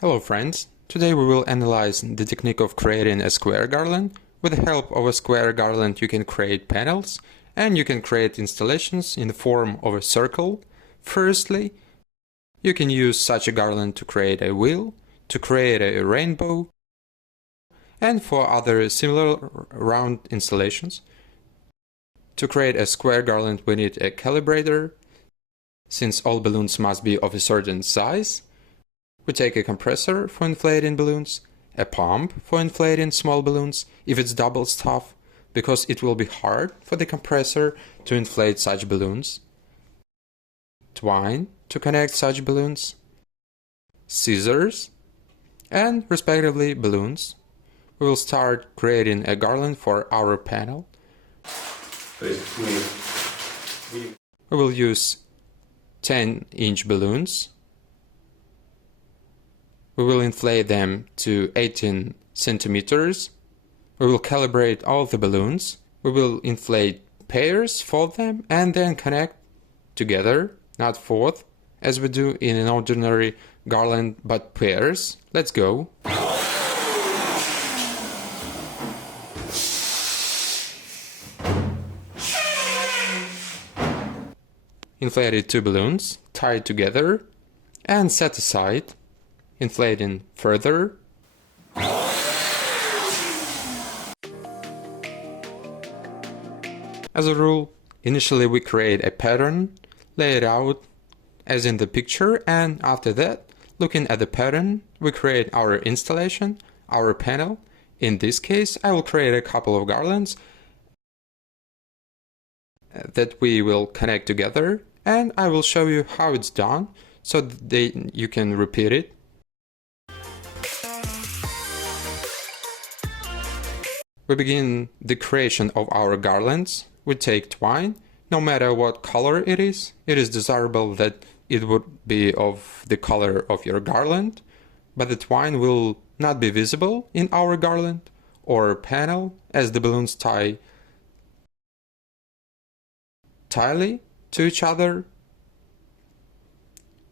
Hello friends, today we will analyze the technique of creating a square garland. With the help of a square garland you can create panels and you can create installations in the form of a circle. Firstly, you can use such a garland to create a wheel, to create a rainbow, and for other similar round installations. To create a square garland we need a calibrator, since all balloons must be of a certain size. We take a compressor for inflating balloons, a pump for inflating small balloons if it's double stuff, because it will be hard for the compressor to inflate such balloons, twine to connect such balloons, scissors, and respectively balloons. We will start creating a garland for our panel. We will use 10-inch balloons. We will inflate them to 18 centimeters. We will calibrate all the balloons. We will inflate pairs for them and then connect together, not fourth, as we do in an ordinary garland, but pairs. Let's go. Inflated 2 balloons, tied together, and set aside. Inflating further. As a rule, initially we create a pattern, lay it out as in the picture, and after that, looking at the pattern, we create our installation, our panel. In this case, I will create a couple of garlands that we will connect together, and I will show you how it's done so that you can repeat it. We begin the creation of our garlands. We take twine, no matter what color it is desirable that it would be of the color of your garland, but the twine will not be visible in our garland or panel as the balloons tie tightly to each other.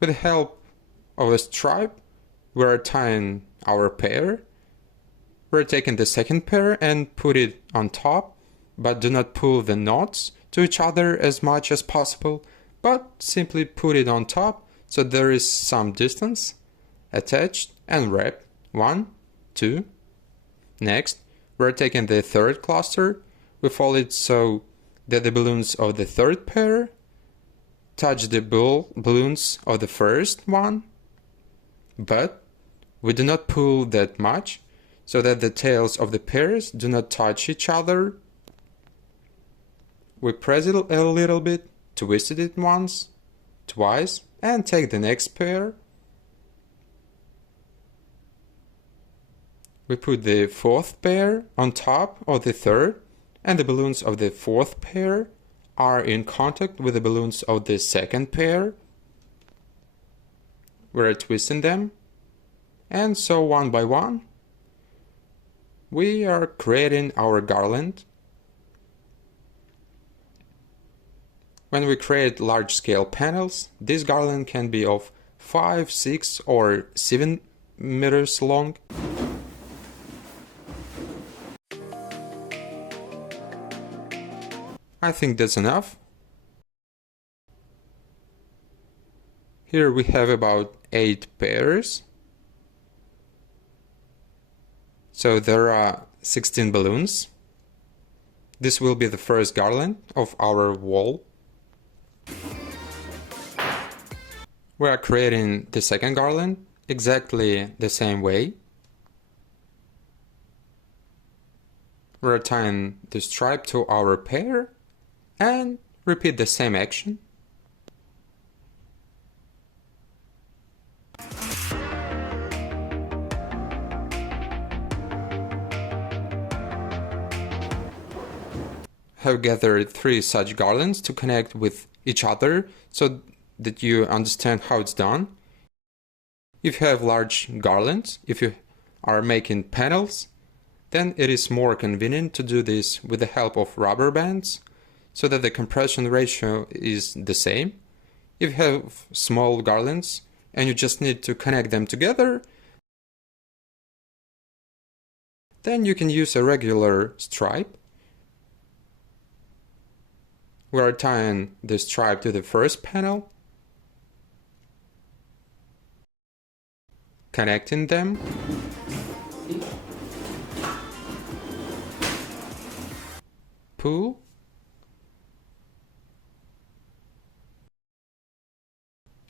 With the help of a stripe, we are tying our pair. We're taking the second pair and put it on top, but do not pull the knots to each other as much as possible, but simply put it on top so there is some distance, attached and wrapped. 1, 2. Next, we're taking the third cluster. We fold it so that the balloons of the third pair touch the balloons of the first one, but we do not pull that much, so that the tails of the pairs do not touch each other. We press it a little bit, twist it once, twice, and take the next pair. We put the fourth pair on top of the third, and the balloons of the fourth pair are in contact with the balloons of the second pair. We're twisting them, and so one by one, we are creating our garland. When we create large-scale panels, this garland can be of 5, 6 or 7 meters long. I think that's enough. Here we have about 8 pairs. So there are 16 balloons. This will be the first garland of our wall. We are creating the second garland exactly the same way. We're tying the stripe to our pair and repeat the same action. Have gathered 3 such garlands to connect with each other so that you understand how it's done. If you have large garlands, if you are making panels, then it is more convenient to do this with the help of rubber bands so that the compression ratio is the same. If you have small garlands and you just need to connect them together, Then you can use a regular stripe. We are tying the stripe to the first panel, connecting them, pull,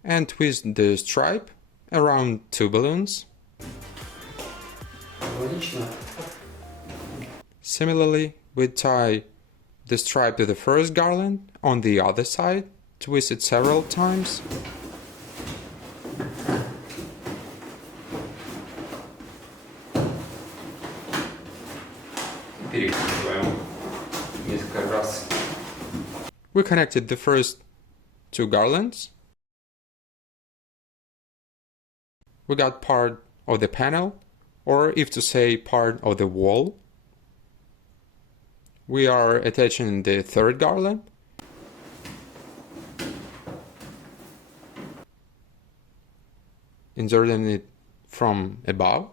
and twist the stripe around two balloons. Similarly, we tie the stripe to the first garland on the other side, twist it several times. We connected the first two garlands. We got part of the panel, or if to say part of the wall. We are attaching the third garland. Inserting it from above.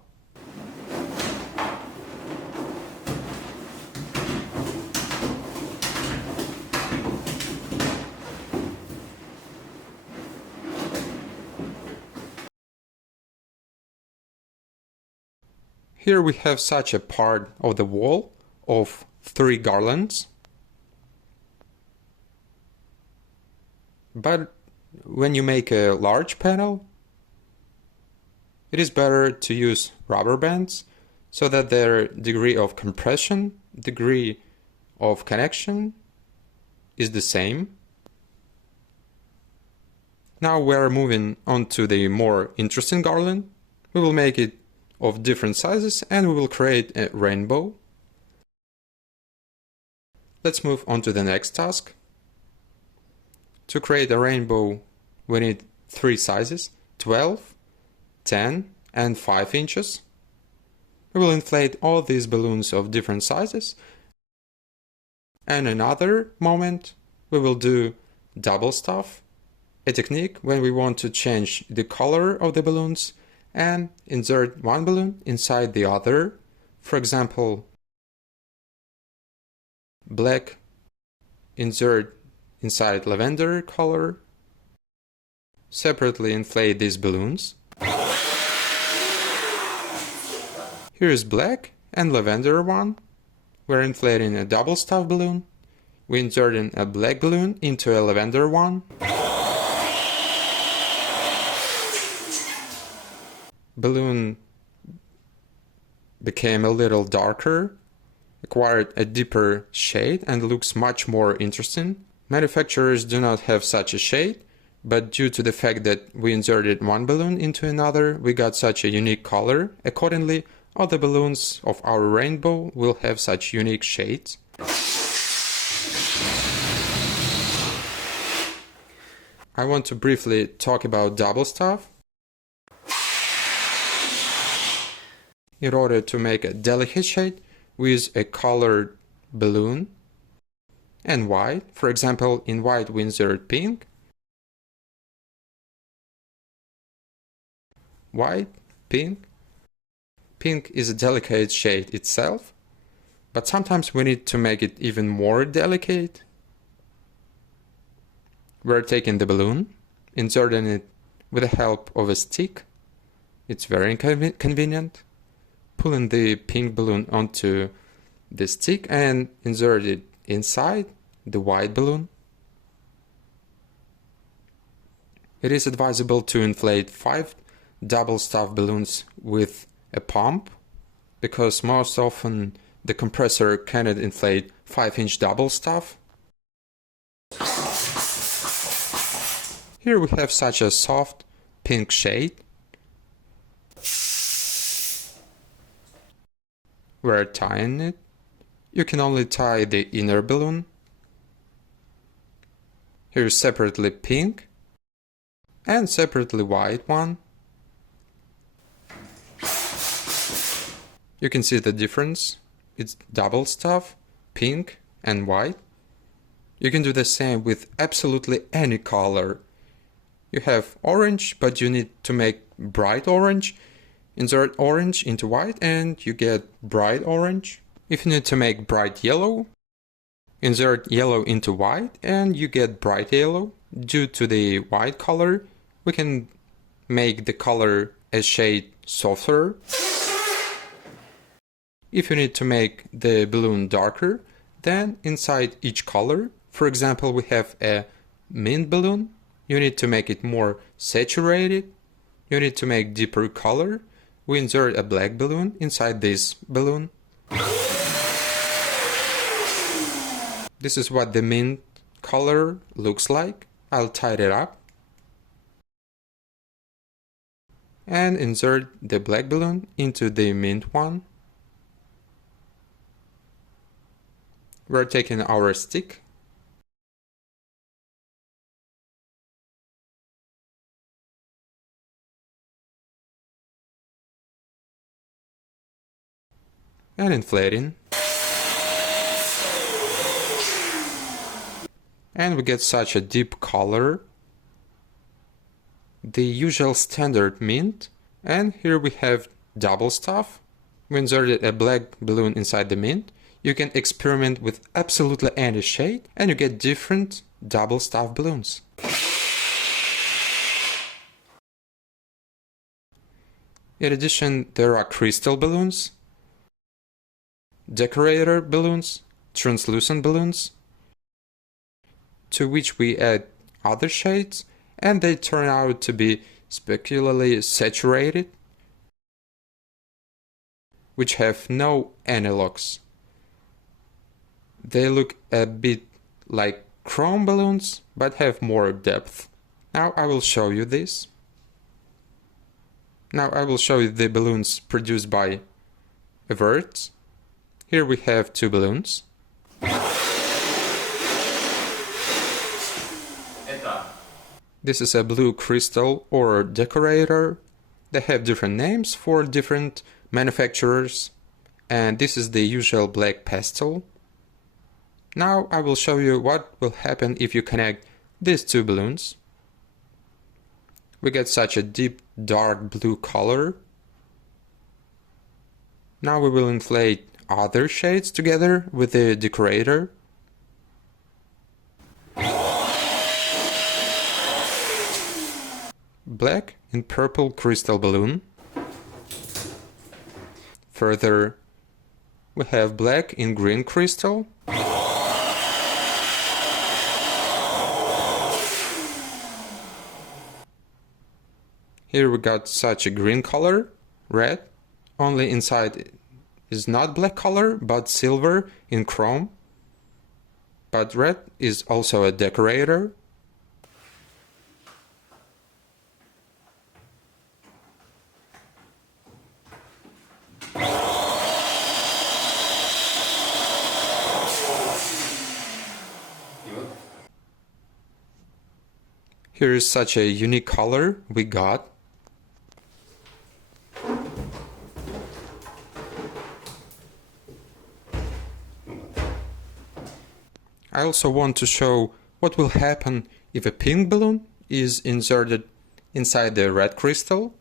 Here we have such a part of the wall of 3 garlands. But when you make a large panel, it is better to use rubber bands so that their degree of compression, degree of connection is the same. Now we are moving on to the more interesting garland. We will make it of different sizes and we will create a rainbow. Let's move on to the next task. To create a rainbow, we need 3 sizes, 12, 10 and 5 inches. We will inflate all these balloons of different sizes. And another moment, we will do double stuff, a technique when we want to change the color of the balloons and insert one balloon inside the other. For example, black, insert inside lavender color. Separately inflate these balloons. Here is black and lavender one. We're inflating a double stuff balloon. We're inserting a black balloon into a lavender one. Balloon became a little darker, acquired a deeper shade and looks much more interesting. Manufacturers do not have such a shade, but due to the fact that we inserted one balloon into another, we got such a unique color. Accordingly, all the balloons of our rainbow will have such unique shades. I want to briefly talk about double stuff. In order to make a delicate shade, we use a colored balloon and white. For example, in white we insert pink, white, pink. Pink is a delicate shade itself, but sometimes we need to make it even more delicate. We're taking the balloon, inserting it with the help of a stick. It's very convenient. Pulling the pink balloon onto the stick and insert it inside the white balloon. It is advisable to inflate 5 double stuff balloons with a pump, because most often the compressor cannot inflate 5-inch double stuff. Here we have such a soft pink shade. We're tying it. You can only tie the inner balloon. Here's separately pink and separately white one. You can see the difference. It's double stuff, pink and white. You can do the same with absolutely any color. You have orange, but you need to make bright orange. Insert orange into white and you get bright orange. If you need to make bright yellow, insert yellow into white and you get bright yellow. Due to the white color, we can make the color a shade softer. If you need to make the balloon darker, then inside each color, for example, we have a mint balloon, you need to make it more saturated, you need to make deeper color, we insert a black balloon inside this balloon. This is what the mint color looks like. I'll tidy it up. And insert the black balloon into the mint one. We're taking our stick. And inflating. And we get such a deep color. The usual standard mint. And here we have double stuff. We inserted a black balloon inside the mint. You can experiment with absolutely any shade and you get different double stuff balloons. In addition, there are crystal balloons, decorator balloons, translucent balloons, to which we add other shades and they turn out to be specularly saturated, which have no analogs. They look a bit like chrome balloons, but have more depth. Now I will show you this. Now I will show you the balloons produced by Evertz. Here we have two balloons. This is a blue crystal or decorator. They have different names for different manufacturers. And this is the usual black pastel. Now I will show you what will happen if you connect these two balloons. We get such a deep dark blue color. Now we will inflate other shades together with the decorator. Black and purple crystal balloon. Further, we have black and green crystal. Here we got such a green color, red, only inside is not black color but silver in chrome. But red is also a decorator. Here is such a unique color we got. I also want to show what will happen if a pink balloon is inserted inside the red crystal.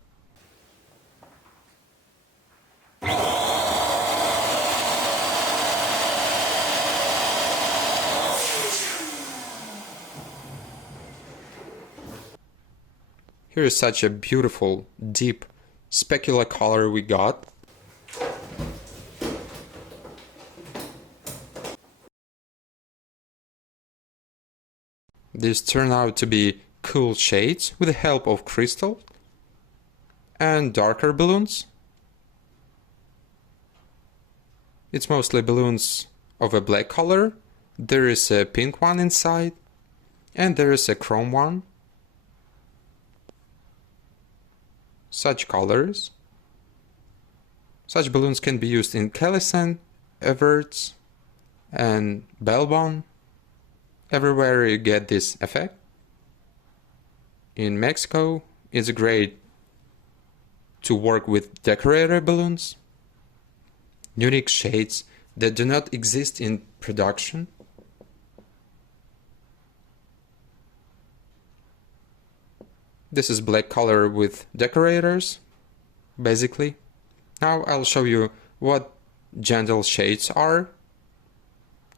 Here is such a beautiful, deep, specular color we got. These turn out to be cool shades with the help of crystal and darker balloons. It's mostly balloons of a black color. There is a pink one inside and there is a chrome one. Such colors. Such balloons can be used in Kellyson, Evertz and Belbon. Everywhere you get this effect. In Mexico, it's great to work with decorator balloons, unique shades that do not exist in production. This is black color with decorators. basically. Now I'll show you what gentle shades are.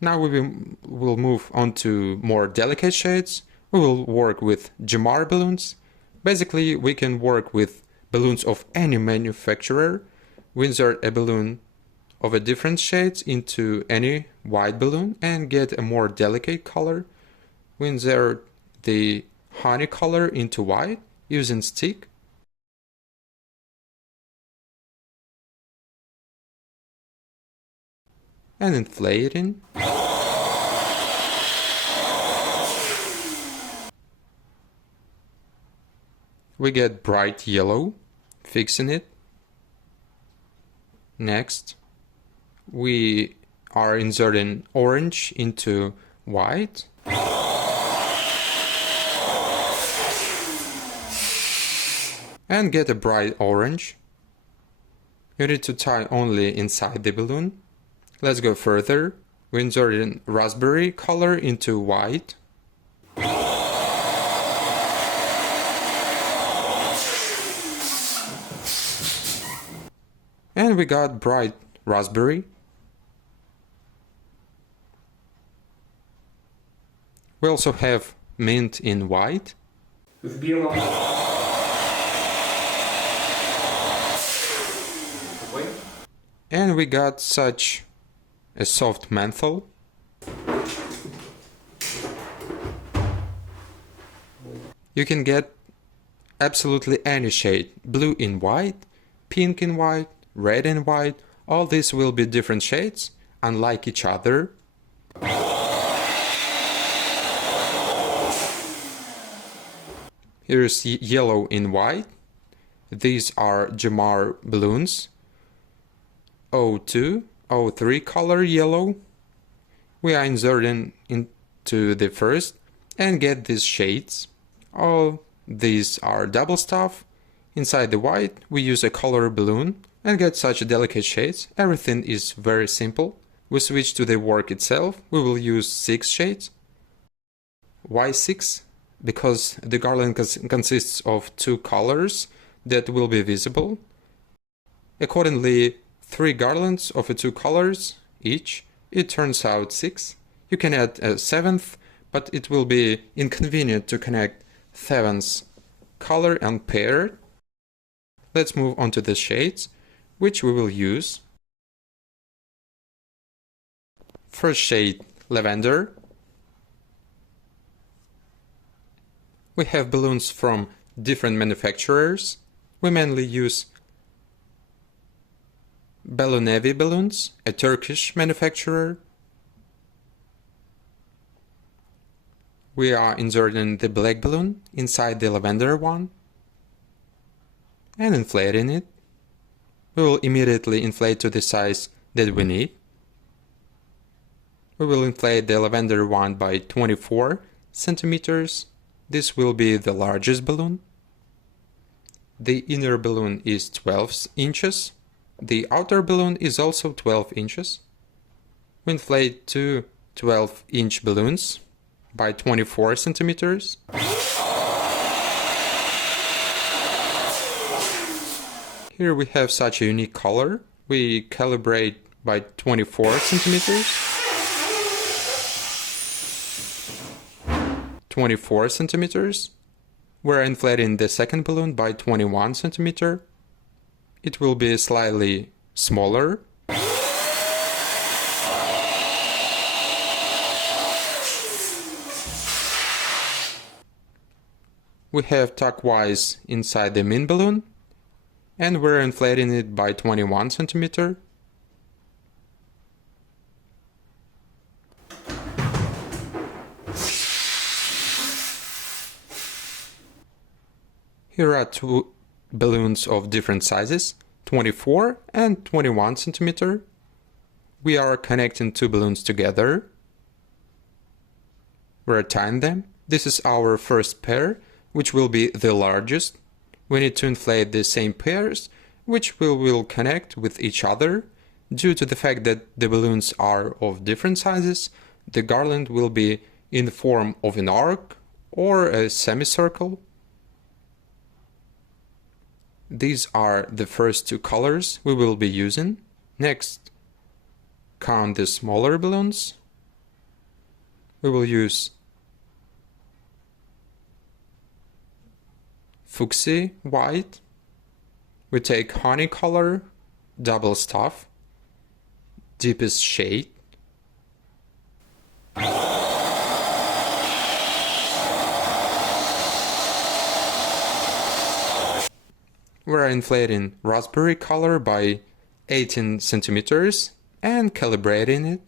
Now will move on to more delicate shades. We will work with Jamar balloons. Basically, we can work with balloons of any manufacturer. We insert a balloon of a different shades into any white balloon and get a more delicate color. We insert the honey color into white using stick. And inflating. We get bright yellow, fixing it. Next, we are inserting orange into white. And get a bright orange. You need to tie only inside the balloon. Let's go further. We inserted raspberry color into white. And we got bright raspberry. We also have mint in white. And we got such a soft menthol. You can get absolutely any shade. Blue in white, pink in white, red and white. All these will be different shades, unlike each other. Here's yellow in white. These are Jamar balloons. 02, 03 color yellow. We are inserting into the first and get these shades. All these are double stuff. Inside the white we use a color balloon and get such delicate shades. Everything is very simple. We switch to the work itself. We will use 6 shades. Why 6? Because the garland consists of 2 colors that will be visible. Accordingly, 3 garlands of 2 colors each. It turns out 6. You can add a 7th, but it will be inconvenient to connect 7th color and pair it. Let's move on to the shades, which we will use. First shade, lavender. We have balloons from different manufacturers. We mainly use Ballonevi balloons, a Turkish manufacturer. We are inserting the black balloon inside the lavender one and inflating it. We will immediately inflate to the size that we need. We will inflate the lavender one by 24 centimeters. This will be the largest balloon. The inner balloon is 12 inches. The outer balloon is also 12 inches. We inflate 2 12-inch balloons by 24 centimeters. Here we have such a unique color. We calibrate by 24 centimeters. 24 centimeters. We're inflating the second balloon by 21 centimeter. It will be slightly smaller. We have turquoise inside the main balloon, and we're inflating it by 21 centimeter. Here are 2 balloons of different sizes, 24 and 21 centimeter. We are connecting 2 balloons together. We're tying them. This is our first pair, which will be the largest. We need to inflate the same pairs, which we will connect with each other. Due to the fact that the balloons are of different sizes, the garland will be in the form of an arc or a semicircle. these are the first two colors we will be using. Next, count the smaller balloons. We will use fuchsia white. We take honey color, double stuff, deepest shade. We're inflating raspberry color by 18 centimeters and calibrating it.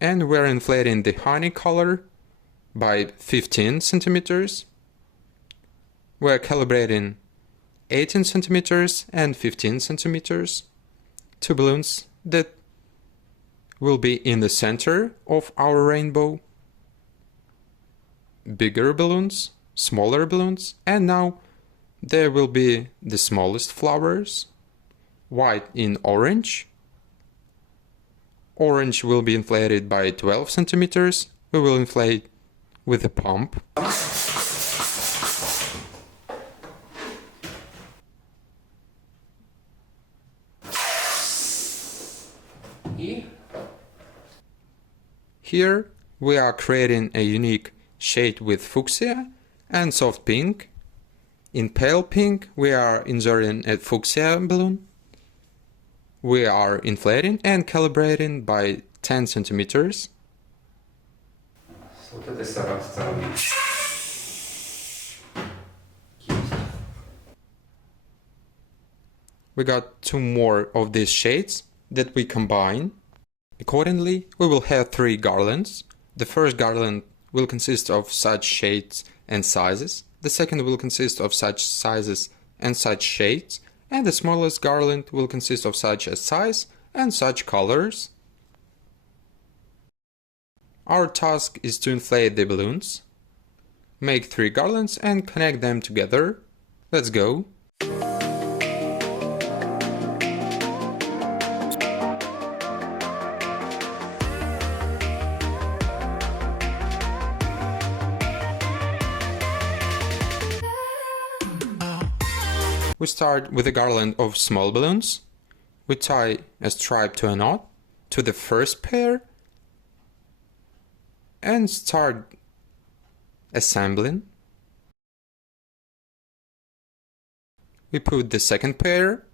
And we're inflating the honey color by 15 centimeters. We're calibrating 18 centimeters and 15 centimeters. Two balloons that will be in the center of our rainbow. Bigger balloons, smaller balloons, and now there will be the smallest flowers. White in orange. Orange will be inflated by 12 centimeters. We will inflate with a pump. Here we are creating a unique shade with fuchsia and soft pink. In pale pink we are inserting a fuchsia balloon. We are inflating and calibrating by 10 centimeters. We got two more of these shades that we combine. Accordingly, we will have three garlands. The first garland will consist of such shades and sizes. The second will consist of such sizes and such shades. And the smallest garland will consist of such a size and such colors. Our task is to inflate the balloons. Make three garlands and connect them together. Let's go! We start with a garland of small balloons. We tie a stripe to a knot to the first pair and start assembling. We put the second pair.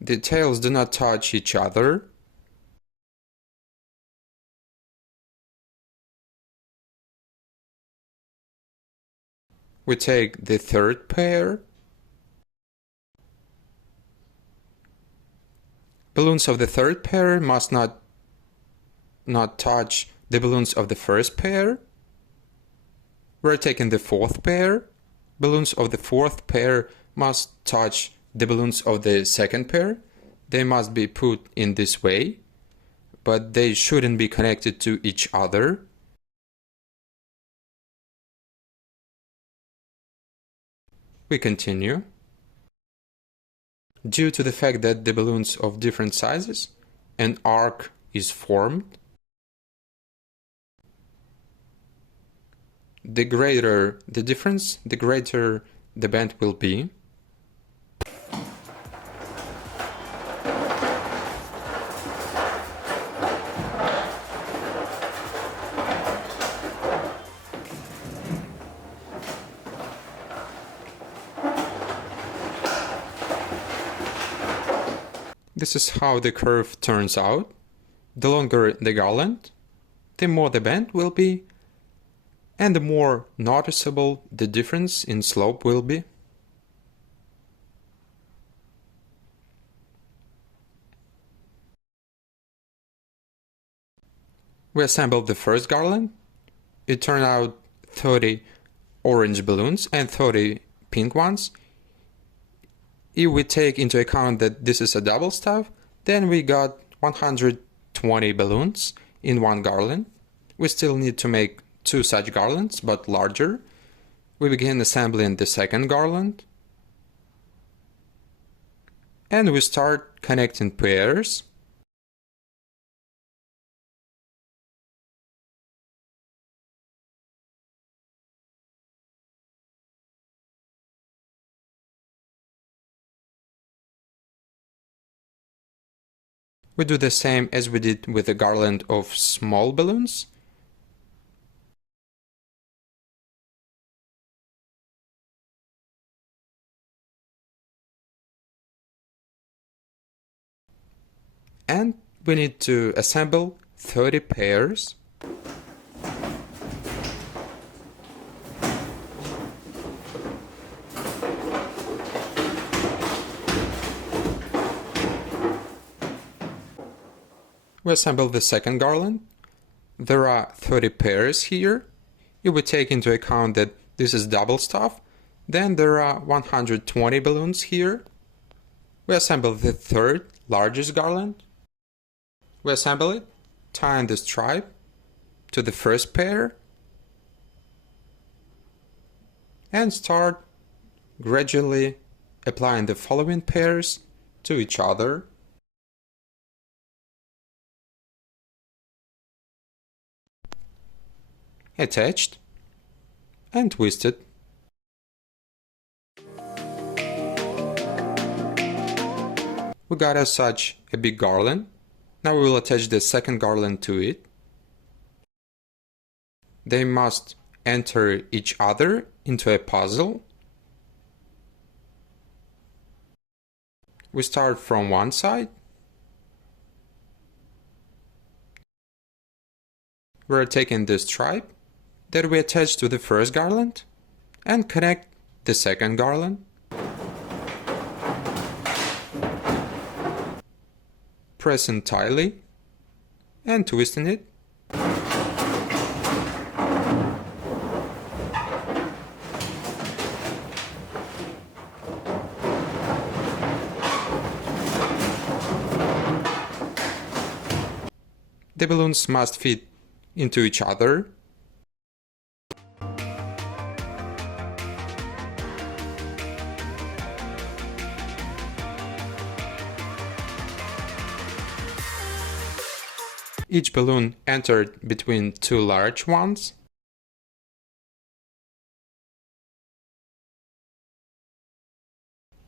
The tails do not touch each other. We take the third pair. Balloons of the third pair must not touch the balloons of the first pair. We're taking the fourth pair. Balloons of the fourth pair must touch the balloons of the second pair. They must be put in this way, but they shouldn't be connected to each other. We continue. Due to the fact that the balloons of different sizes, an arc is formed. The greater the difference, the greater the bend will be. This is how the curve turns out. The longer the garland, the more the bend will be, and the more noticeable the difference in slope will be. We assembled the first garland. It turned out 30 orange balloons and 30 pink ones. If we take into account that this is a double staff, then we got 120 balloons in one garland. We still need to make two such garlands, but larger. We begin assembling the second garland. And we start connecting pairs. We do the same as we did with the garland of small balloons. And we need to assemble 30 pairs. We assemble the second garland. There are 30 pairs here. If we take into account that this is double stuff, then there are 120 balloons here. We assemble the third largest garland. We assemble it, tying the stripe to the first pair, and start gradually applying the following pairs to each other. Attached and twisted. We got as such a big garland. Now we will attach the second garland to it. They must enter each other into a puzzle. We start from one side. We're taking this stripe that we attach to the first garland and connect the second garland. Pressing tightly and twisting it. The balloons must fit into each other. Each balloon entered between two large ones.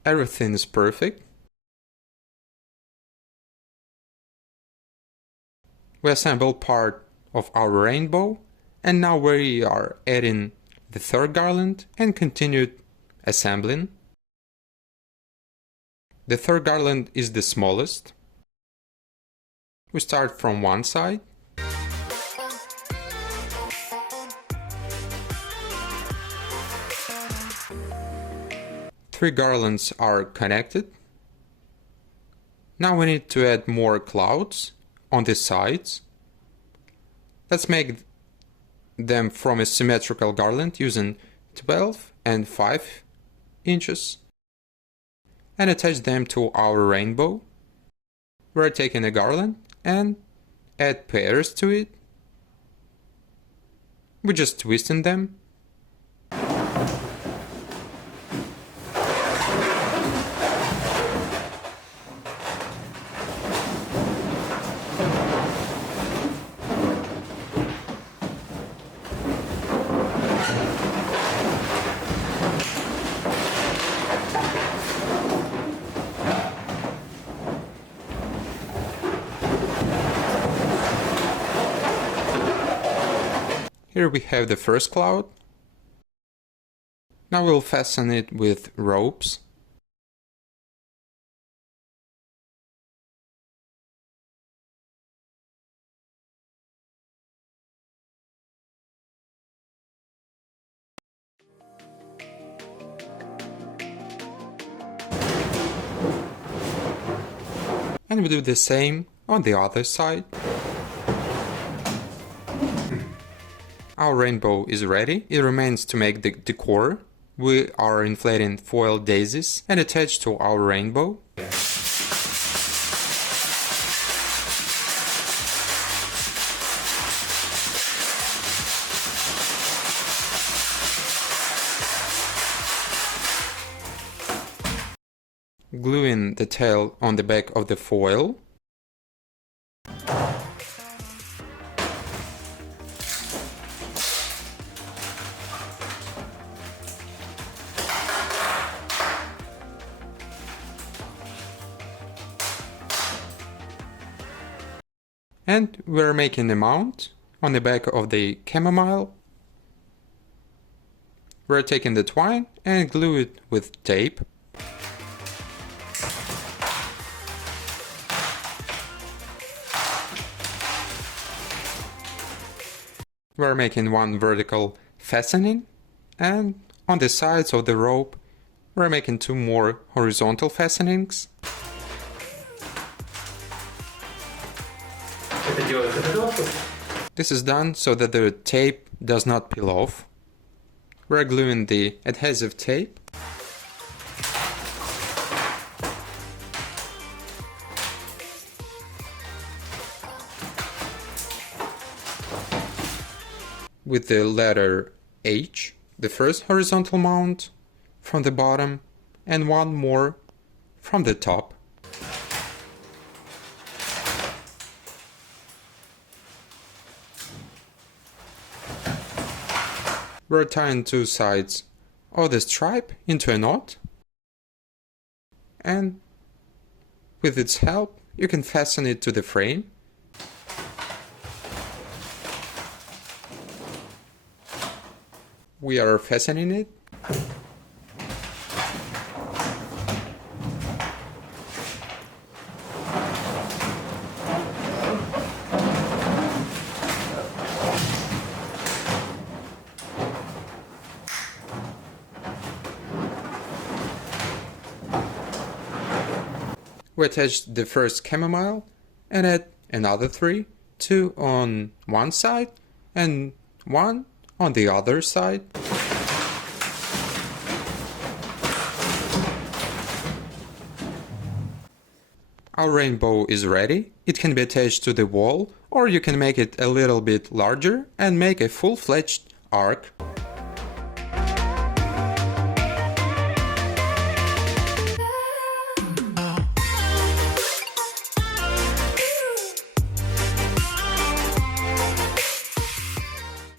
Everything is perfect. We assembled part of our rainbow, and now we are adding the third garland and continued assembling. The third garland is the smallest. We start from one side. Three garlands are connected. Now we need to add more clouds on the sides. Let's make them from a symmetrical garland using 12 and 5 inches and attach them to our rainbow. We're taking a garland and add pairs to it. We're just twisting them. Here we have the first cloud. Now we'll fasten it with ropes. And we do the same on the other side. Our rainbow is ready. It remains to make the decor. We are inflating foil daisies and attach to our rainbow. Gluing the tail on the back of the foil. And we're making a mount on the back of the chamomile. We're taking the twine and glue it with tape. We're making one vertical fastening, and on the sides of the rope we're making two more horizontal fastenings. This is done so that the tape does not peel off. We're gluing the adhesive tape. With the letter H, the first horizontal mount from the bottom and one more from the top. We're tying two sides of the stripe into a knot, and with its help you can fasten it to the frame. We are fastening it. We attached the first chamomile and add another three, two on one side and one on the other side. Our rainbow is ready. It can be attached to the wall, or you can make it a little bit larger and make a full-fledged arc.